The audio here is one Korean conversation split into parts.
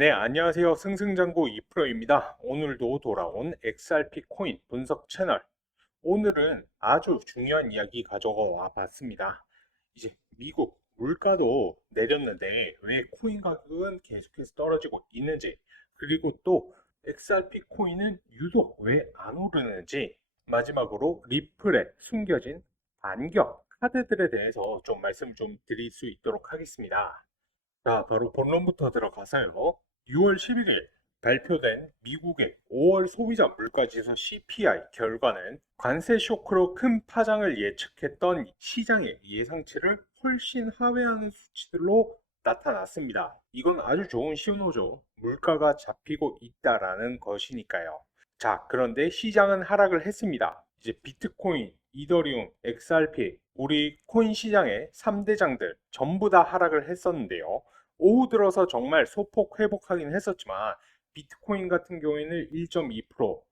네, 안녕하세요. 승승장구 2프로입니다. 오늘도 돌아온 XRP 코인 분석 채널. 오늘은 아주 중요한 이야기 가져와 봤습니다. 이제 미국 물가도 내렸는데 왜 코인 가격은 계속해서 떨어지고 있는지, 그리고 또 XRP 코인은 유독 왜 안 오르는지, 마지막으로 리플에 숨겨진 반격 카드들에 대해서 좀 말씀 좀 드릴 수 있도록 하겠습니다. 자, 바로 본론부터 들어가서요. 6월 11일 발표된 미국의 5월 소비자 물가지수 CPI 결과는 관세 쇼크로 큰 파장을 예측했던 시장의 예상치를 훨씬 하회하는 수치들로 나타났습니다. 이건 아주 좋은 신호죠. 물가가 잡히고 있다라는 것이니까요. 자, 그런데 시장은 하락을 했습니다. 이제 비트코인, 이더리움, XRP, 우리 코인 시장의 3대장들 전부 다 하락을 했었는데요. 오후 들어서 정말 소폭 회복하긴 했었지만 비트코인 같은 경우에는 1.2%,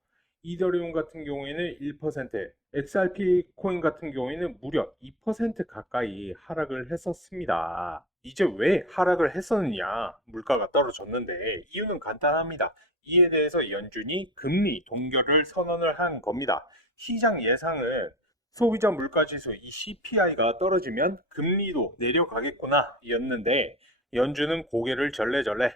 이더리움 같은 경우에는 1%, XRP 코인 같은 경우에는 무려 2% 가까이 하락을 했었습니다. 이제 왜 하락을 했었느냐? 물가가 떨어졌는데 이유는 간단합니다. 이에 대해서 연준이 금리 동결을 선언을 한 겁니다. 시장 예상은 소비자 물가지수 이 CPI가 떨어지면 금리도 내려가겠구나 였는데 연준은 고개를 절레절레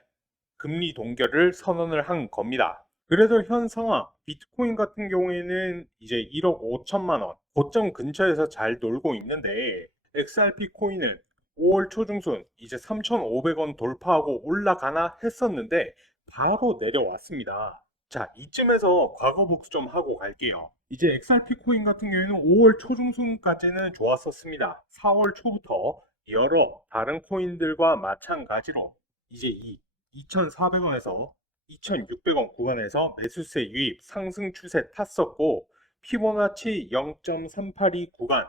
금리 동결을 선언을 한 겁니다. 그래서 현 상황 비트코인 같은 경우에는 이제 1억 5천만 원 고점 근처에서 잘 놀고 있는데 XRP 코인은 5월 초중순 이제 3,500원 돌파하고 올라가나 했었는데 바로 내려왔습니다. 자, 이쯤에서 과거 복수 좀 하고 갈게요. 이제 XRP 코인 같은 경우에는 5월 초중순까지는 좋았었습니다. 4월 초부터 여러 다른 코인들과 마찬가지로 이제 이 2,400원에서 2,600원 구간에서 매수세 유입 상승 추세 탔었고 피보나치 0.382 구간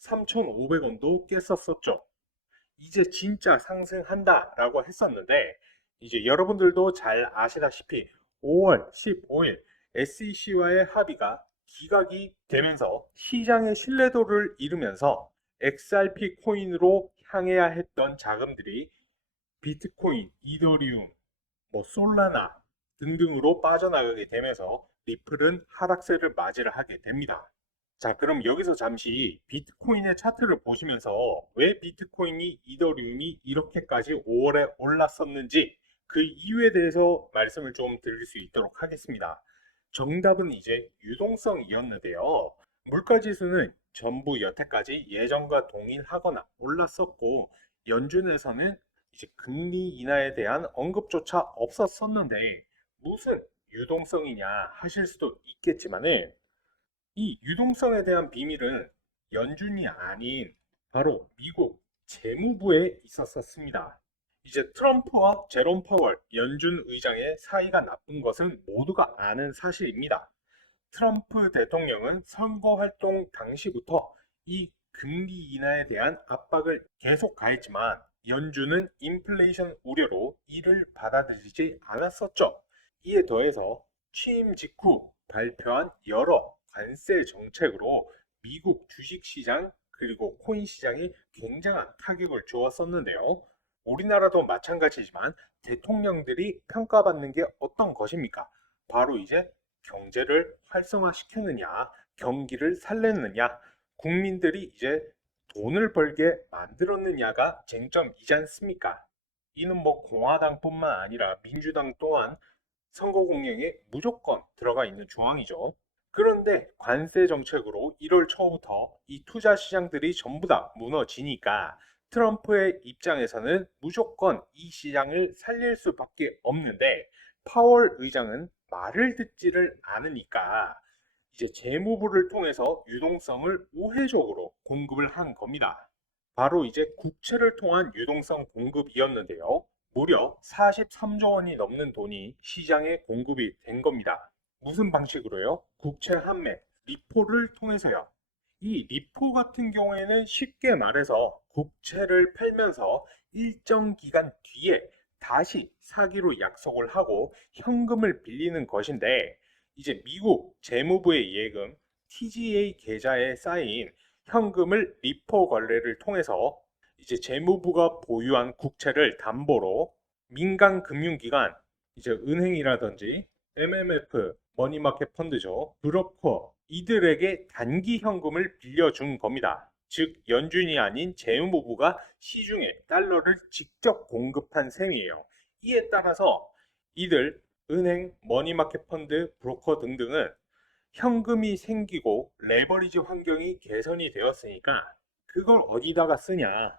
3,500원도 깼었었죠. 이제 진짜 상승한다 라고 했었는데 이제 여러분들도 잘 아시다시피 5월 15일 SEC와의 합의가 기각이 되면서 시장의 신뢰도를 잃으면서 XRP 코인으로 향해야 했던 자금들이 비트코인, 이더리움, 솔라나 등등으로 빠져나가게 되면서 리플은 하락세를 맞이를 하게 됩니다. 자, 그럼 여기서 잠시 비트코인의 차트를 보시면서 왜 비트코인이 이더리움이 이렇게까지 5월에 올랐었는지 그 이유에 대해서 말씀을 좀 드릴 수 있도록 하겠습니다. 정답은 이제 유동성이었는데요. 물가지수는 전부 여태까지 예전과 동일하거나 올랐었고 연준에서는 이제 금리 인하에 대한 언급조차 없었었는데 무슨 유동성이냐 하실 수도 있겠지만은 이 유동성에 대한 비밀은 연준이 아닌 바로 미국 재무부에 있었습니다. 이제 트럼프와 제롬 파월 연준 의장의 사이가 나쁜 것은 모두가 아는 사실입니다. 트럼프 대통령은 선거 활동 당시부터 이 금리 인하에 대한 압박을 계속 가했지만 연준은 인플레이션 우려로 이를 받아들이지 않았었죠. 이에 더해서 취임 직후 발표한 여러 관세 정책으로 미국 주식시장 그리고 코인 시장이 굉장한 타격을 주었었는데요. 우리나라도 마찬가지지만 대통령들이 평가받는 게 어떤 것입니까? 바로 이제 경제를 활성화시켰느냐, 경기를 살렸느냐, 국민들이 이제 돈을 벌게 만들었느냐가 쟁점이지 않습니까? 이는 공화당뿐만 아니라 민주당 또한 선거 공약에 무조건 들어가 있는 조항이죠. 그런데 관세 정책으로 1월 초부터 이 투자 시장들이 전부 다 무너지니까 트럼프의 입장에서는 무조건 이 시장을 살릴 수밖에 없는데 파월 의장은 말을 듣지를 않으니까 이제 재무부를 통해서 유동성을 우회적으로 공급을 한 겁니다. 바로 이제 국채를 통한 유동성 공급이었는데요. 무려 43조 원이 넘는 돈이 시장에 공급이 된 겁니다. 무슨 방식으로요? 국채 환매, 리포를 통해서요. 이 리포 같은 경우에는 쉽게 말해서 국채를 팔면서 일정 기간 뒤에 다시 사기로 약속을 하고 현금을 빌리는 것인데 이제 미국 재무부의 예금 TGA 계좌에 쌓인 현금을 리포 거래를 통해서 이제 재무부가 보유한 국채를 담보로 민간 금융기관, 이제 은행이라든지 MMF, 머니마켓 펀드죠. 브로커, 이들에게 단기 현금을 빌려준 겁니다. 즉, 연준이 아닌 재무부가 시중에 달러를 직접 공급한 셈이에요. 이에 따라서 이들, 은행, 머니마켓 펀드, 브로커 등등은 현금이 생기고 레버리지 환경이 개선이 되었으니까 그걸 어디다가 쓰냐?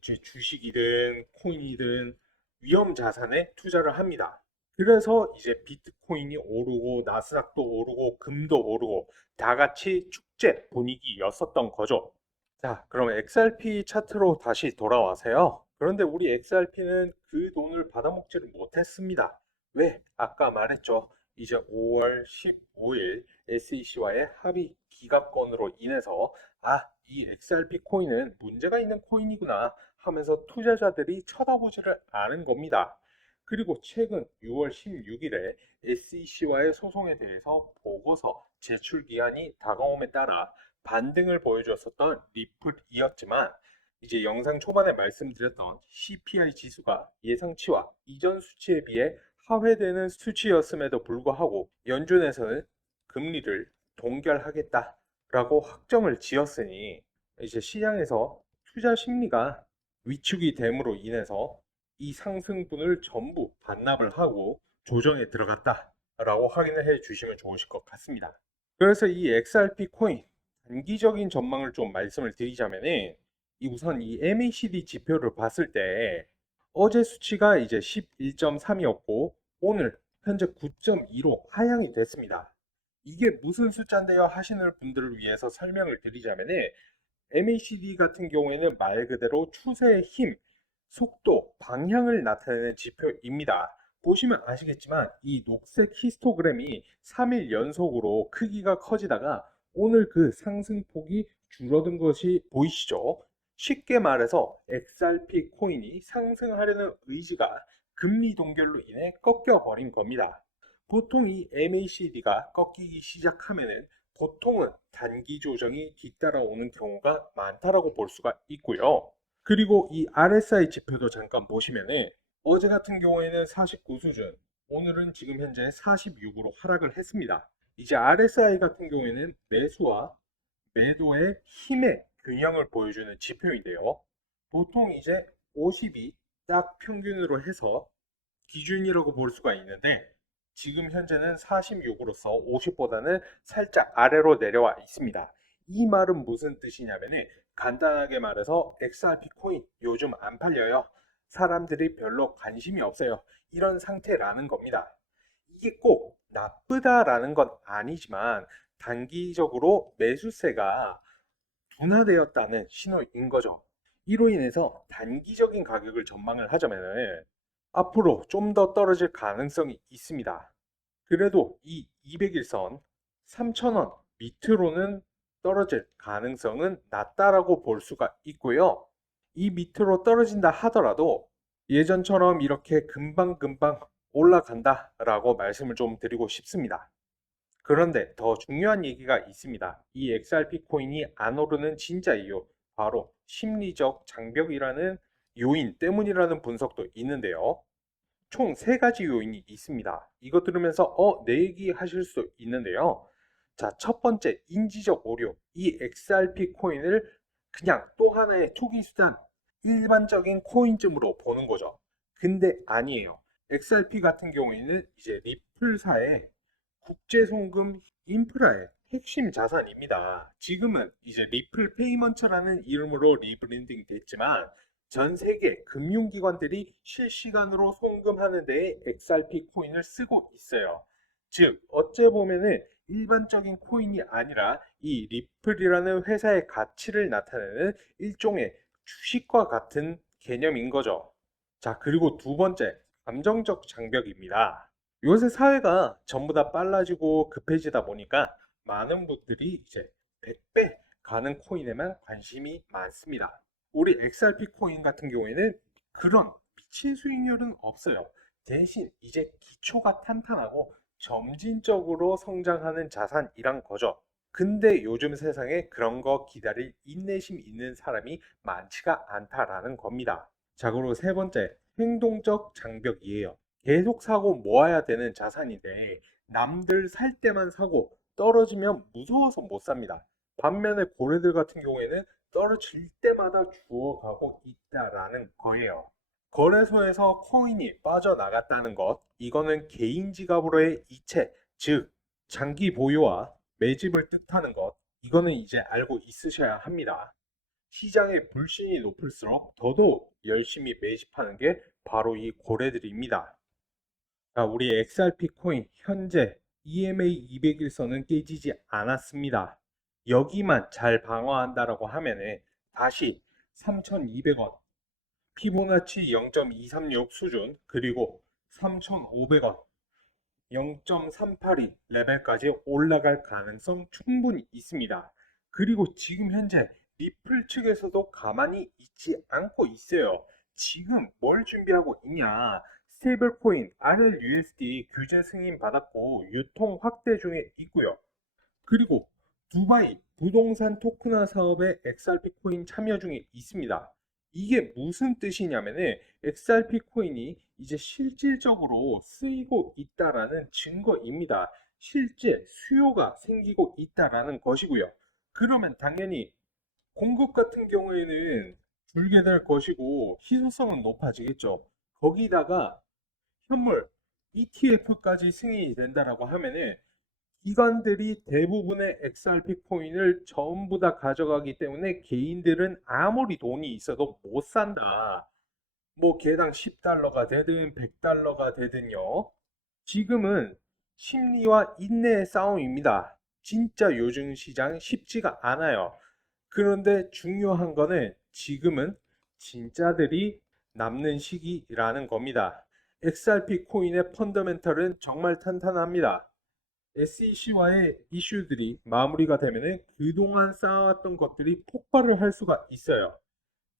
주식이든 코인이든 위험 자산에 투자를 합니다. 그래서 이제 비트코인이 오르고 나스닥도 오르고 금도 오르고 다 같이 축제 분위기였었던 거죠. 자, 그럼 XRP 차트로 다시 돌아와서요. 그런데 우리 XRP는 그 돈을 받아먹지를 못했습니다. 왜? 아까 말했죠. 이제 5월 15일 SEC와의 합의 기각건으로 인해서 이 XRP 코인은 문제가 있는 코인이구나 하면서 투자자들이 쳐다보지를 않은 겁니다. 그리고 최근 6월 16일에 SEC와의 소송에 대해서 보고서 제출 기한이 다가옴에 따라 반등을 보여주었었던 리플이었지만 이제 영상 초반에 말씀드렸던 CPI 지수가 예상치와 이전 수치에 비해 하회되는 수치였음에도 불구하고 연준에서는 금리를 동결하겠다라고 확정을 지었으니 이제 시장에서 투자 심리가 위축이 됨으로 인해서 이 상승분을 전부 반납을 하고 조정에 들어갔다라고 확인을 해 주시면 좋으실 것 같습니다. 그래서 이 XRP 코인 단기적인 전망을 좀 말씀을 드리자면은 우선 이 MACD 지표를 봤을 때 어제 수치가 이제 11.3이었고 오늘 현재 9.2로 하향이 됐습니다. 이게 무슨 숫자인데요 하시는 분들을 위해서 설명을 드리자면은 MACD 같은 경우에는 말 그대로 추세의 힘, 속도, 방향을 나타내는 지표입니다. 보시면 아시겠지만 이 녹색 히스토그램이 3일 연속으로 크기가 커지다가 오늘 그 상승폭이 줄어든 것이 보이시죠? 쉽게 말해서 XRP 코인이 상승하려는 의지가 금리 동결로 인해 꺾여버린 겁니다. 보통 이 MACD가 꺾이기 시작하면은 보통은 단기 조정이 뒤따라오는 경우가 많다라고 볼 수가 있고요. 그리고 이 RSI 지표도 잠깐 보시면은 어제 같은 경우에는 49 수준, 오늘은 지금 현재 46으로 하락을 했습니다. 이제 RSI 같은 경우에는 매수와 매도의 힘의 균형을 보여주는 지표인데요. 보통 이제 50이 딱 평균으로 해서 기준이라고 볼 수가 있는데 지금 현재는 46으로서 50보다는 살짝 아래로 내려와 있습니다. 이 말은 무슨 뜻이냐면은 간단하게 말해서 XRP 코인 요즘 안 팔려요. 사람들이 별로 관심이 없어요. 이런 상태라는 겁니다. 이게 꼭 나쁘다라는 건 아니지만 단기적으로 매수세가 둔화되었다는 신호인 거죠. 이로 인해서 단기적인 가격을 전망을 하자면 앞으로 좀 더 떨어질 가능성이 있습니다. 그래도 이 200일선 3,000원 밑으로는 떨어질 가능성은 낮다라고 볼 수가 있고요. 이 밑으로 떨어진다 하더라도 예전처럼 이렇게 금방금방 올라간다라고 말씀을 좀 드리고 싶습니다. 그런데 더 중요한 얘기가 있습니다. 이 XRP 코인이 안 오르는 진짜 이유, 바로 심리적 장벽이라는 요인 때문이라는 분석도 있는데요. 총 세 가지 요인이 있습니다. 이거 들으면서 내 얘기 하실 수 있는데요. 자, 첫 번째, 인지적 오류. 이 XRP 코인을 그냥 또 하나의 투기 수단, 일반적인 코인쯤으로 보는 거죠. 근데 아니에요. XRP 같은 경우에는 이제 리플사의 국제 송금 인프라의 핵심 자산입니다. 지금은 이제 리플 페이먼트라는 이름으로 리브랜딩 됐지만 전 세계 금융기관들이 실시간으로 송금하는 데에 XRP 코인을 쓰고 있어요. 즉, 어째 보면은 일반적인 코인이 아니라 이 리플이라는 회사의 가치를 나타내는 일종의 주식과 같은 개념인 거죠. 자, 그리고 두 번째, 감정적 장벽입니다. 요새 사회가 전부 다 빨라지고 급해지다 보니까 많은 분들이 이제 100배 가는 코인에만 관심이 많습니다. 우리 XRP 코인 같은 경우에는 그런 미친 수익률은 없어요. 대신 이제 기초가 탄탄하고 점진적으로 성장하는 자산이란 거죠. 근데 요즘 세상에 그런 거 기다릴 인내심 있는 사람이 많지가 않다라는 겁니다. 자, 그리고 세 번째, 행동적 장벽이에요. 계속 사고 모아야 되는 자산인데 남들 살 때만 사고 떨어지면 무서워서 못 삽니다. 반면에 고래들 같은 경우에는 떨어질 때마다 주워가고 있다라는 거예요. 거래소에서 코인이 빠져나갔다는 것, 이거는 개인 지갑으로의 이체, 즉 장기 보유와 매집을 뜻하는 것, 이거는 이제 알고 있으셔야 합니다. 시장의 불신이 높을수록 더더욱 열심히 매집하는 게 바로 이 고래들입니다. 자, 우리 XRP 코인 현재 EMA 200일선은 깨지지 않았습니다. 여기만 잘 방어한다라고 하면은 다시 3,200원, 피보나치 0.236 수준, 그리고 3,500원, 0.382 레벨까지 올라갈 가능성 충분히 있습니다. 그리고 지금 현재 리플 측에서도 가만히 있지 않고 있어요. 지금 뭘 준비하고 있냐? 스테이블 코인 RLUSD 규제 승인 받았고 유통 확대 중에 있고요. 그리고 두바이 부동산 토큰화 사업에 XRP 코인 참여 중에 있습니다. 이게 무슨 뜻이냐면은 XRP 코인이 이제 실질적으로 쓰이고 있다라는 증거입니다. 실제 수요가 생기고 있다라는 것이고요. 그러면 당연히 공급 같은 경우에는 줄게 될 것이고 희소성은 높아지겠죠. 거기다가 현물 ETF까지 승인이 된다라고 하면은 기관들이 대부분의 XRP 코인을 전부 다 가져가기 때문에 개인들은 아무리 돈이 있어도 못 산다. 뭐 개당 10달러가 되든 100달러가 되든요. 지금은 심리와 인내의 싸움입니다. 진짜 요즘 시장 쉽지가 않아요. 그런데 중요한 거는 지금은 진짜들이 남는 시기라는 겁니다. XRP 코인의 펀더멘털은 정말 탄탄합니다. SEC와의 이슈들이 마무리가 되면 그동안 쌓아왔던 것들이 폭발을 할 수가 있어요.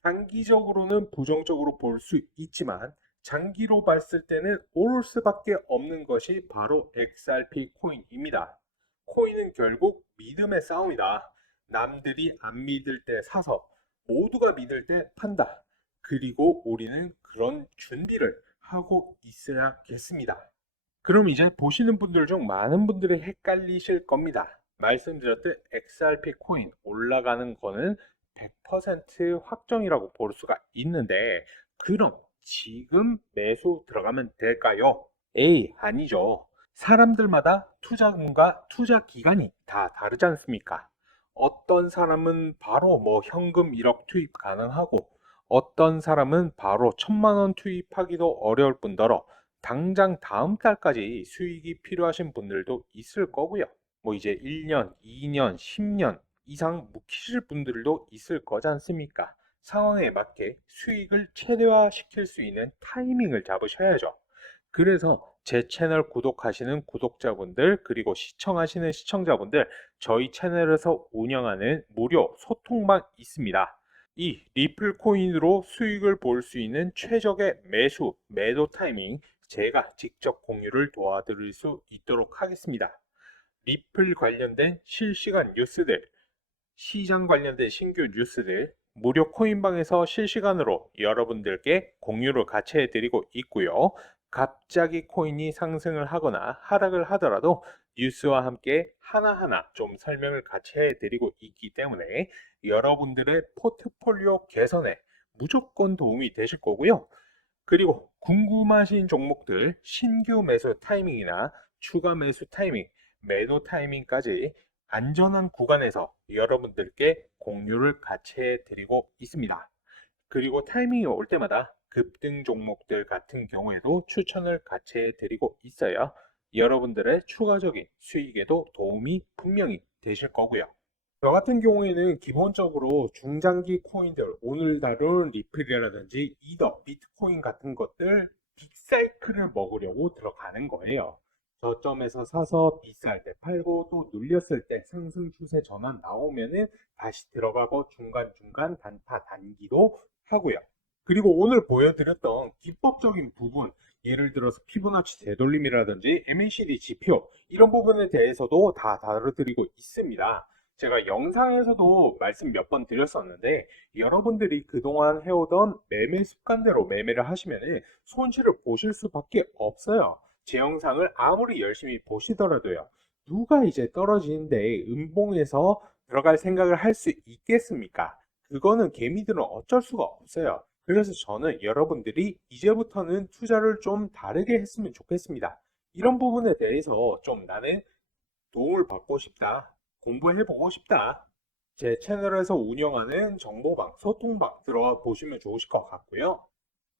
단기적으로는 부정적으로 볼 수 있지만 장기로 봤을 때는 오를 수밖에 없는 것이 바로 XRP 코인입니다. 코인은 결국 믿음의 싸움이다. 남들이 안 믿을 때 사서 모두가 믿을 때 판다. 그리고 우리는 그런 준비를 하고 있어야겠습니다. 그럼 이제 보시는 분들 중 많은 분들이 헷갈리실 겁니다. 말씀드렸듯 XRP 코인 올라가는 거는 100% 확정이라고 볼 수가 있는데 그럼 지금 매수 들어가면 될까요? 에이, 아니죠. 사람들마다 투자금과 투자 기간이 다 다르지 않습니까? 어떤 사람은 바로 뭐 현금 1억 투입 가능하고 어떤 사람은 바로 1,000만 원 투입하기도 어려울 뿐더러 당장 다음 달까지 수익이 필요하신 분들도 있을 거고요. 뭐 이제 1년, 2년, 10년 이상 묵히실 분들도 있을 거지 않습니까? 상황에 맞게 수익을 최대화 시킬 수 있는 타이밍을 잡으셔야죠. 그래서 제 채널 구독하시는 구독자분들 그리고 시청하시는 시청자분들 저희 채널에서 운영하는 무료 소통방 있습니다. 이 리플 코인으로 수익을 볼 수 있는 최적의 매수, 매도 타이밍 제가 직접 공유를 도와드릴 수 있도록 하겠습니다. 리플 관련된 실시간 뉴스들, 시장 관련된 신규 뉴스들, 무료 코인방에서 실시간으로 여러분들께 공유를 같이 해드리고 있고요. 갑자기 코인이 상승을 하거나 하락을 하더라도 뉴스와 함께 하나하나 좀 설명을 같이 해드리고 있기 때문에 여러분들의 포트폴리오 개선에 무조건 도움이 되실 거고요. 그리고 궁금하신 종목들 신규 매수 타이밍이나 추가 매수 타이밍, 매도 타이밍까지 안전한 구간에서 여러분들께 공유를 같이 해드리고 있습니다. 그리고 타이밍이 올 때마다 급등 종목들 같은 경우에도 추천을 같이 해드리고 있어요. 여러분들의 추가적인 수익에도 도움이 분명히 되실 거고요. 저 같은 경우에는 기본적으로 중장기 코인들, 오늘 다룬 리플이라든지 이더, 비트코인 같은 것들 빅사이클을 먹으려고 들어가는 거예요. 저점에서 사서 비쌀 때 팔고 또 눌렸을 때 상승 추세 전환 나오면은 다시 들어가고 중간중간 단타 단기도 하고요. 그리고 오늘 보여드렸던 기법적인 부분, 예를 들어서 피보나치 되돌림이라든지 MACD 지표 이런 부분에 대해서도 다 다뤄드리고 있습니다. 제가 영상에서도 말씀 몇 번 드렸었는데 여러분들이 그동안 해오던 매매 습관대로 매매를 하시면 손실을 보실 수밖에 없어요. 제 영상을 아무리 열심히 보시더라도요. 누가 이제 떨어지는데 음봉에서 들어갈 생각을 할 수 있겠습니까? 그거는 개미들은 어쩔 수가 없어요. 그래서 저는 여러분들이 이제부터는 투자를 좀 다르게 했으면 좋겠습니다. 이런 부분에 대해서 좀 나는 도움을 받고 싶다. 공부해보고 싶다. 제 채널에서 운영하는 정보방, 소통방 들어가 보시면 좋으실 것 같고요.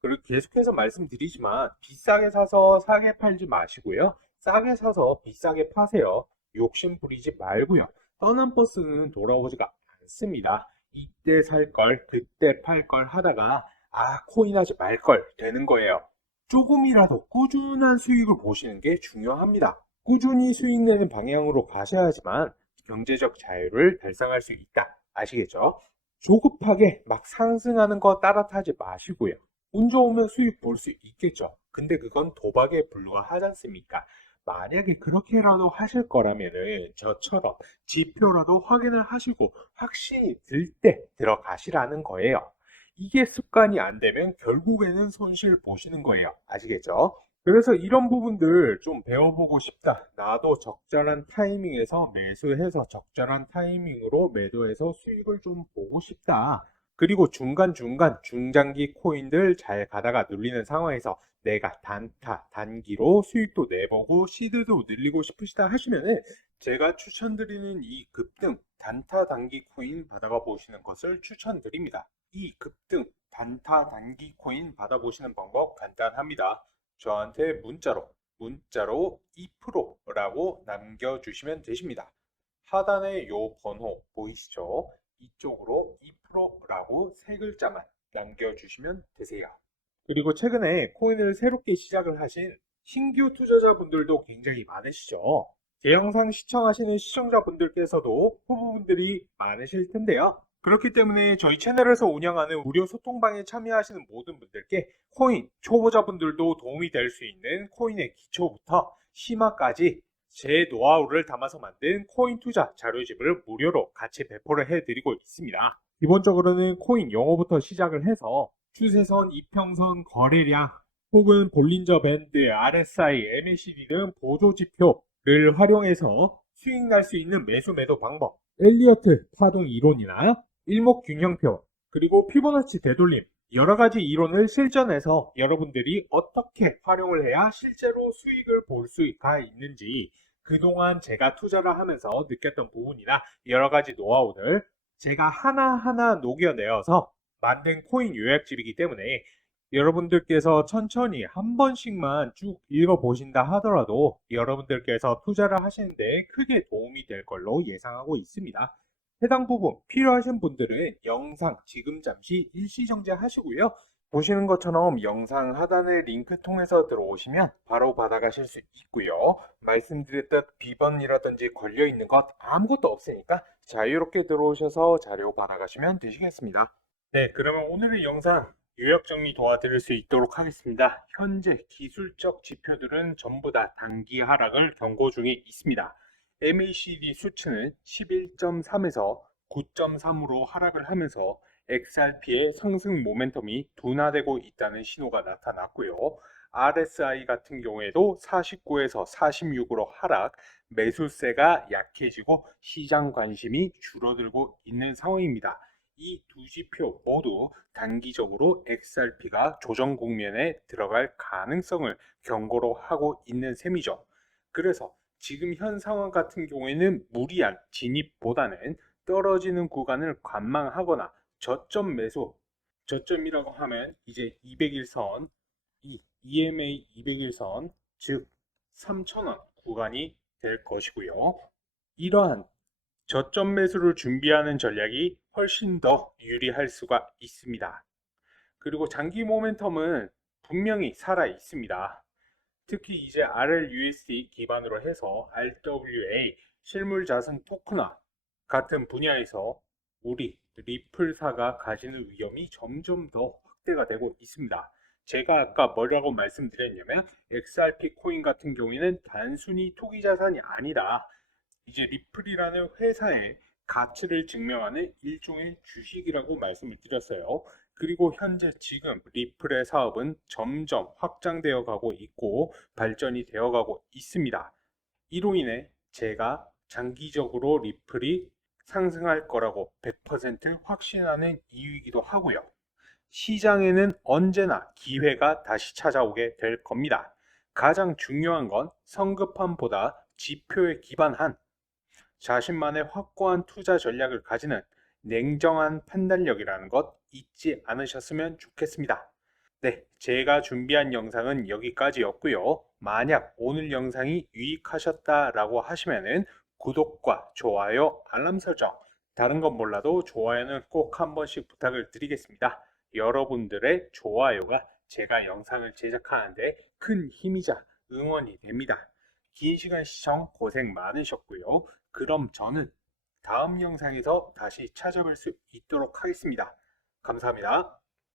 그리고 계속해서 말씀드리지만 비싸게 사서 싸게 팔지 마시고요. 싸게 사서 비싸게 파세요. 욕심 부리지 말고요. 떠난 버스는 돌아오지가 않습니다. 이때 살 걸, 그때 팔 걸 하다가 코인 하지 말 걸 되는 거예요. 조금이라도 꾸준한 수익을 보시는 게 중요합니다. 꾸준히 수익 내는 방향으로 가셔야지만 경제적 자유를 달성할 수 있다. 아시겠죠? 조급하게 막 상승하는 거 따라타지 마시고요. 운 좋으면 수익 볼 수 있겠죠. 근데 그건 도박에 불과하지 않습니까? 만약에 그렇게라도 하실 거라면은 저처럼 지표라도 확인을 하시고 확신이 들 때 들어가시라는 거예요. 이게 습관이 안 되면 결국에는 손실 보시는 거예요. 아시겠죠? 그래서 이런 부분들 좀 배워보고 싶다. 나도 적절한 타이밍에서 매수해서 적절한 타이밍으로 매도해서 수익을 좀 보고 싶다. 그리고 중간중간 중장기 코인들 잘 가다가 눌리는 상황에서 내가 단타, 단기로 수익도 내보고 시드도 늘리고 싶으시다 하시면은 제가 추천드리는 이 급등 단타 단기 코인 받아가 보시는 것을 추천드립니다. 이 급등 단타 단기 코인 받아보시는 방법 간단합니다. 저한테 문자로 2%라고 남겨주시면 되십니다. 하단에 요 번호 보이시죠? 이쪽으로 2%라고 세 글자만 남겨주시면 되세요. 그리고 최근에 코인을 새롭게 시작을 하신 신규 투자자분들도 굉장히 많으시죠. 제 영상 시청하시는 시청자분들께서도 후보분들이 많으실 텐데요. 그렇기 때문에 저희 채널에서 운영하는 무료 소통방에 참여하시는 모든 분들께 코인 초보자분들도 도움이 될 수 있는 코인의 기초부터 심화까지 제 노하우를 담아서 만든 코인 투자 자료집을 무료로 같이 배포를 해드리고 있습니다. 기본적으로는 코인 용어부터 시작을 해서 추세선, 이평선, 거래량, 혹은 볼린저 밴드, RSI, MACD 등 보조지표를 활용해서 수익 날 수 있는 매수 매도 방법, 엘리어트 파동 이론이나 일목균형표, 그리고 피보나치 되돌림, 여러 가지 이론을 실전에서 여러분들이 어떻게 활용을 해야 실제로 수익을 볼 수가 있는지 그동안 제가 투자를 하면서 느꼈던 부분이나 여러 가지 노하우들 제가 하나하나 녹여내어서 만든 코인 요약집이기 때문에 여러분들께서 천천히 한 번씩만 쭉 읽어보신다 하더라도 여러분들께서 투자를 하시는데 크게 도움이 될 걸로 예상하고 있습니다. 해당 부분 필요하신 분들은 영상 지금 잠시 일시정지 하시고요. 보시는 것처럼 영상 하단의 링크 통해서 들어오시면 바로 받아가실 수 있고요. 말씀드렸던 비번이라든지 걸려있는 것 아무것도 없으니까 자유롭게 들어오셔서 자료 받아가시면 되시겠습니다. 네, 그러면 오늘의 영상 요약 정리 도와드릴 수 있도록 하겠습니다. 현재 기술적 지표들은 전부 다 단기 하락을 경고 중에 있습니다. MACD 수치는 11.3에서 9.3으로 하락을 하면서 XRP의 상승 모멘텀이 둔화되고 있다는 신호가 나타났고요. RSI 같은 경우에도 49에서 46으로 하락, 매수세가 약해지고 시장 관심이 줄어들고 있는 상황입니다. 이 두 지표 모두 단기적으로 XRP가 조정 국면에 들어갈 가능성을 경고로 하고 있는 셈이죠. 그래서 지금 현 상황 같은 경우에는 무리한 진입보다는 떨어지는 구간을 관망하거나 저점 매수, 저점이라고 하면 이제 200일선, 이 EMA 200일선, 즉 3,000원 구간이 될 것이고요. 이러한 저점 매수를 준비하는 전략이 훨씬 더 유리할 수가 있습니다. 그리고 장기 모멘텀은 분명히 살아 있습니다. 특히 이제 RLUSD 기반으로 해서 RWA 실물 자산 토큰화 같은 분야에서 우리 리플사가 가지는 위험이 점점 더 확대가 되고 있습니다. 제가 아까 뭐라고 말씀드렸냐면 XRP 코인 같은 경우에는 단순히 투기 자산이 아니다. 이제 리플이라는 회사의 가치를 증명하는 일종의 주식이라고 말씀을 드렸어요. 그리고 현재 지금 리플의 사업은 점점 확장되어 가고 있고 발전이 되어 가고 있습니다. 이로 인해 제가 장기적으로 리플이 상승할 거라고 100% 확신하는 이유이기도 하고요. 시장에는 언제나 기회가 다시 찾아오게 될 겁니다. 가장 중요한 건 성급함보다 지표에 기반한 자신만의 확고한 투자 전략을 가지는 냉정한 판단력이라는 것 잊지 않으셨으면 좋겠습니다. 네, 제가 준비한 영상은 여기까지였고요. 만약 오늘 영상이 유익하셨다라고 하시면은 구독과 좋아요, 알람 설정, 다른 건 몰라도 좋아요는 꼭 한 번씩 부탁을 드리겠습니다. 여러분들의 좋아요가 제가 영상을 제작하는데 큰 힘이자 응원이 됩니다. 긴 시간 시청 고생 많으셨고요. 그럼 저는 다음 영상에서 다시 찾아뵐 수 있도록 하겠습니다. 감사합니다.